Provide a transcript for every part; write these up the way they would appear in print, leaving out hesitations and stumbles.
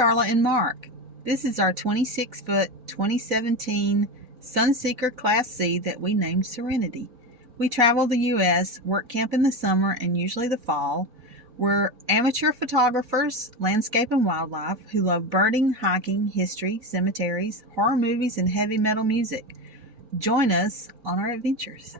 Darla and Mark. This is our 26-foot 2017 Sunseeker Class C that we named Serenity. We travel the U.S., work camp in the summer and usually the fall. We're amateur photographers, landscape and wildlife, who love birding, hiking, history, cemeteries, horror movies, and heavy metal music. Join us on our adventures.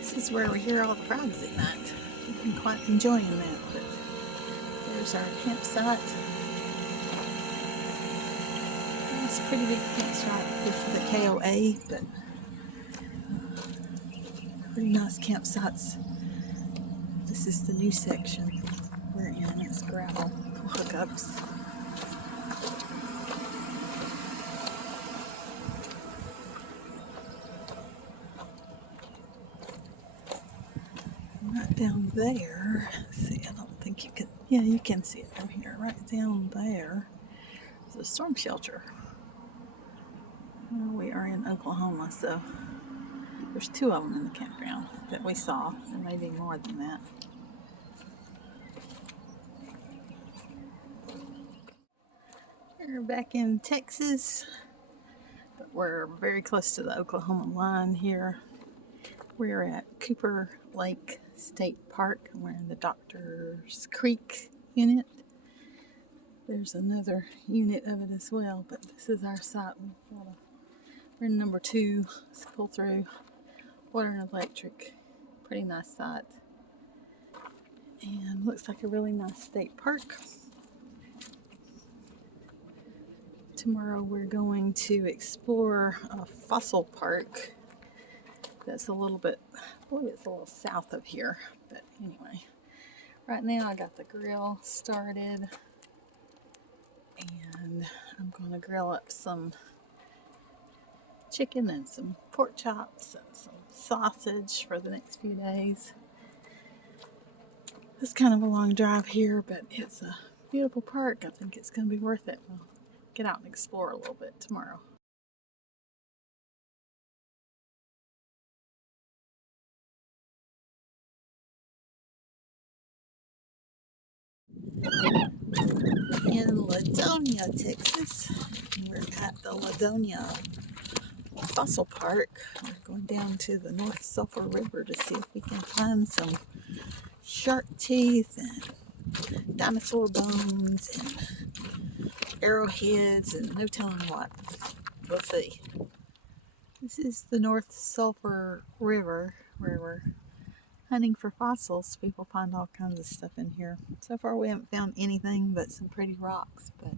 This is where we hear all the frogs at night. We've been quite enjoying that. But there's our campsite. It's a pretty big campsite with the KOA, but pretty nice campsites. This is the new section we're in. It's gravel hookups. Right down there, let's see, I don't think you can, yeah, you can see it from here. Right down there is a storm shelter. Well, we are in Oklahoma, so there's 2 of them in the campground that we saw. There may be more than that. We're back in Texas, but we're very close to the Oklahoma line here. We're at Cooper Lake State Park. We're in the Doctor's Creek unit. There's another unit of it as well, but this is our site. We're in number 2. Let's pull through. Water and electric. Pretty nice site. And looks like a really nice state park. Tomorrow we're going to explore a fossil park that's a little bit, I believe it's a little south of here, but anyway, right now I got the grill started and I'm going to grill up some chicken and some pork chops and some sausage for the next few days. It's kind of a long drive here, but it's a beautiful park. I think it's going to be worth it. We'll get out and explore a little bit tomorrow. In Ladonia, Texas. We're at the Ladonia Fossil Park. We're going down to the North Sulphur River to see if we can find some shark teeth and dinosaur bones and arrowheads and no telling what. We'll see. This is the North Sulphur River where we're hunting for fossils. People find all kinds of stuff in here. So far we haven't found anything but some pretty rocks, but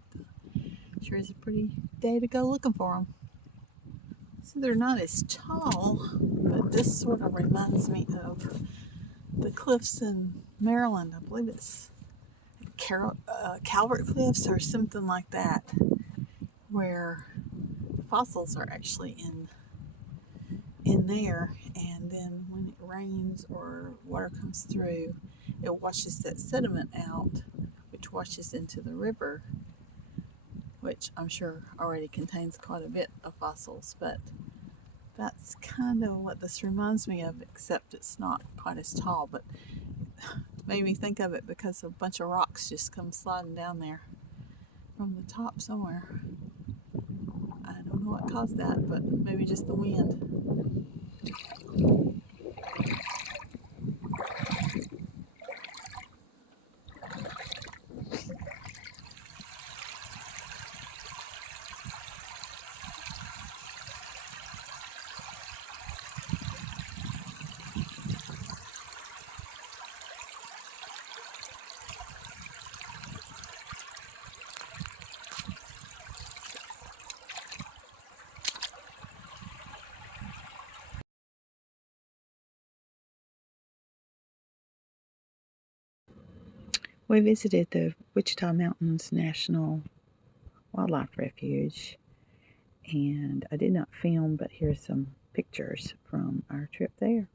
sure is a pretty day to go looking for them. So they're not as tall, but this sort of reminds me of the cliffs in Maryland. I believe it's Calvert Cliffs or something like that, where fossils are actually in there, and then when it rains or water comes through, it washes that sediment out, which washes into the river, which I'm sure already contains quite a bit of fossils, but that's kind of what this reminds me of, except it's not quite as tall, but made me think of it because a bunch of rocks just come sliding down there from the top somewhere. I don't know what caused that, but maybe just the wind. We visited the Wichita Mountains National Wildlife Refuge, and I did not film, but here's some pictures from our trip there.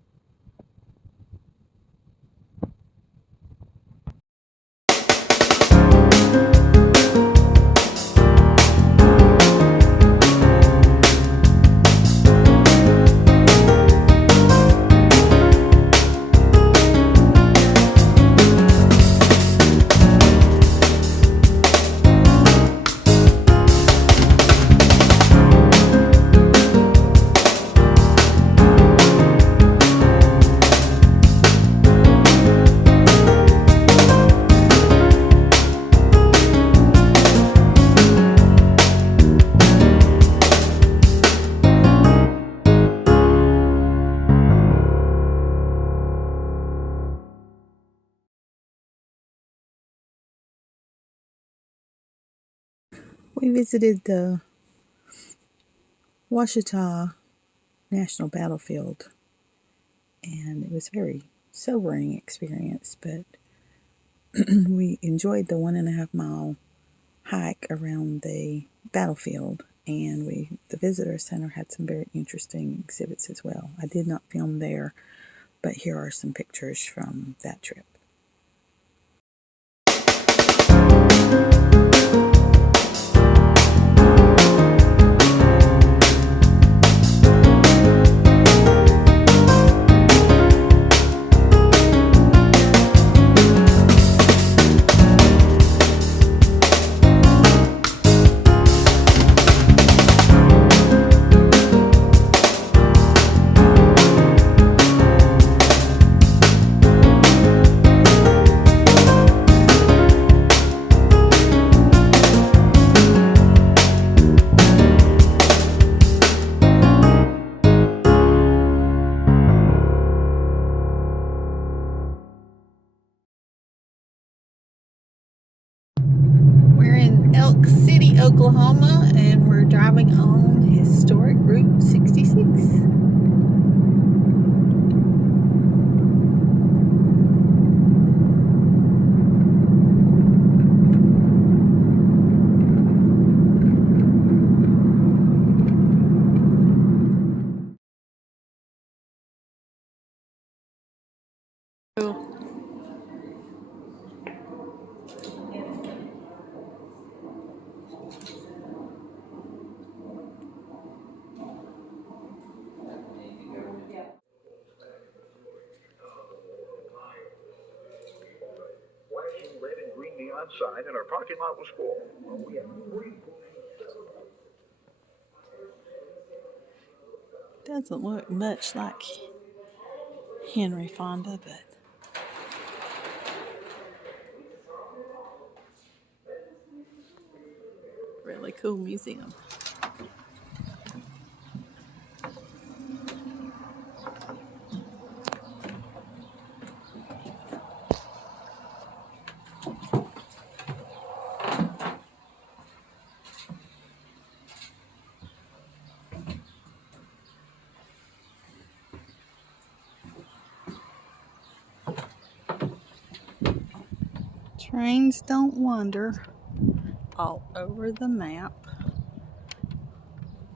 We visited the Washita National Battlefield, and it was a very sobering experience, but we enjoyed the 1.5 mile hike around the battlefield, and the visitor center had some very interesting exhibits as well. I did not film there, but here are some pictures from that trip. We're in Elk City, Oklahoma, and we're driving on historic Route 66. Flashing red and green neon sign, and our parking lot was full. Well, we have Doesn't look much like Henry Fonda, but really cool museum. Trains don't wander all over the map,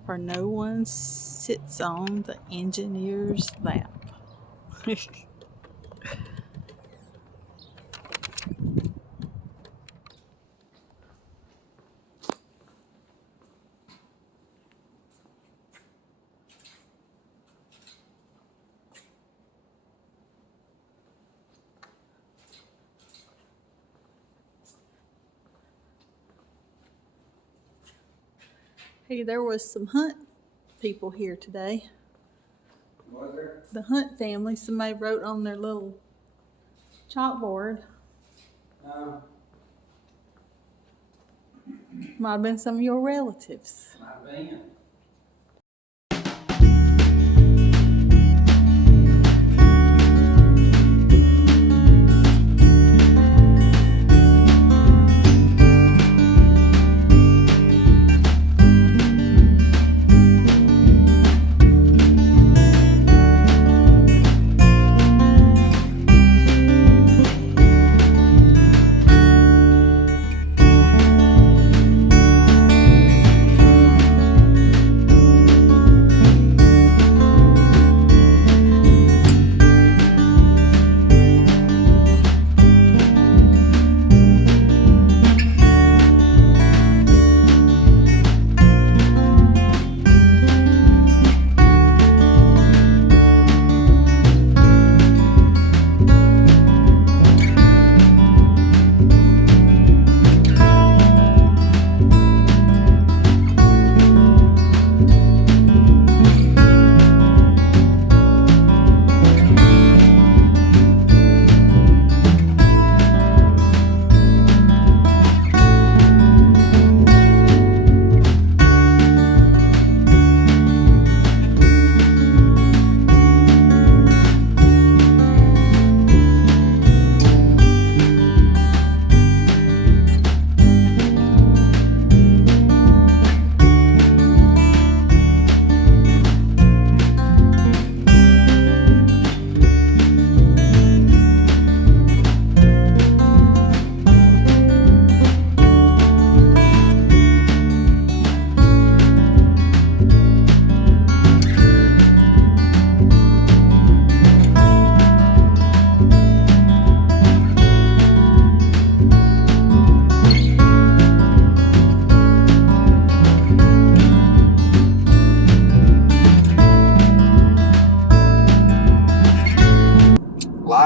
for no one sits on the engineer's lap. Hey, there was some Hunt people here today. Was there? The Hunt family, somebody wrote on their little chalkboard. No. Might have been some of your relatives. Might have been.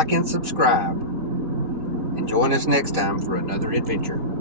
like and subscribe. And join us next time for another adventure.